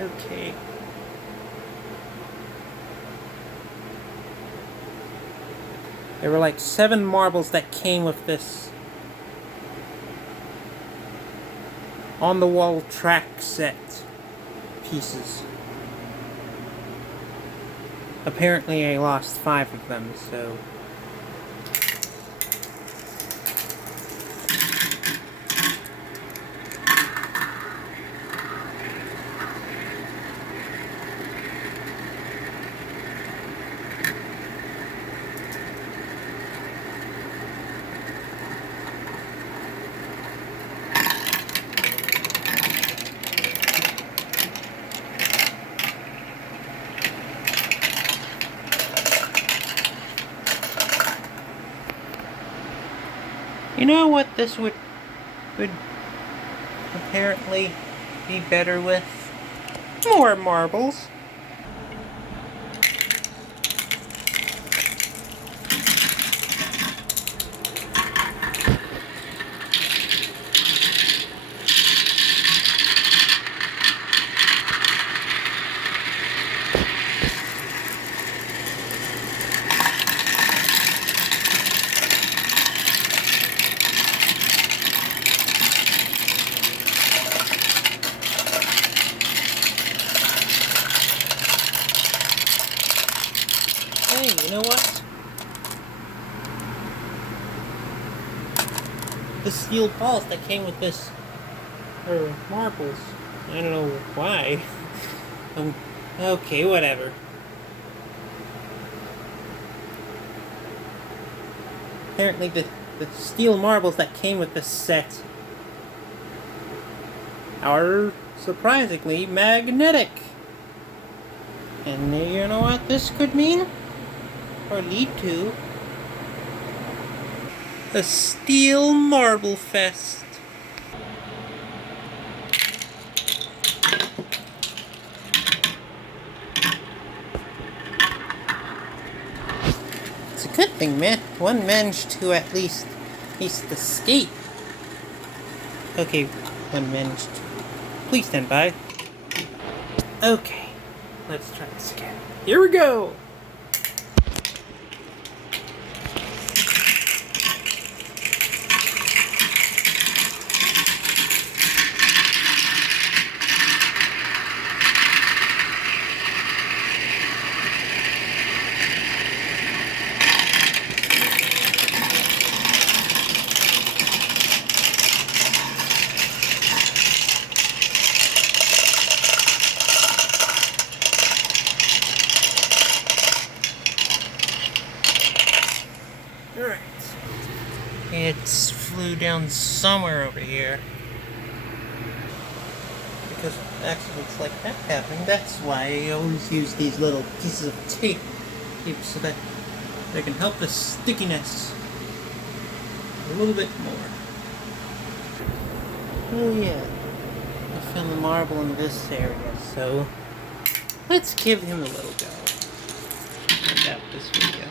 Okay. There were like 7 marbles that came with this on-the-wall track set pieces. Apparently I lost 5 of them, so... You know what this would apparently be better with? More marbles. Hey, you know what? The steel balls that came with this are marbles. I don't know why. Okay, whatever. Apparently the steel marbles that came with this set are surprisingly magnetic. And you know what this could mean? Or lead to? A steel marble fest. It's a good thing, man. One managed to at least escape. Okay, one managed. Please stand by. Okay, let's try this again. Here we go! Alright. It flew down somewhere over here. Because accidents like that happen, that's why I always use these little pieces of tape so that they can help the stickiness a little bit more. Oh yeah, I found the marble in this area, so let's give him a little go. Check out this video.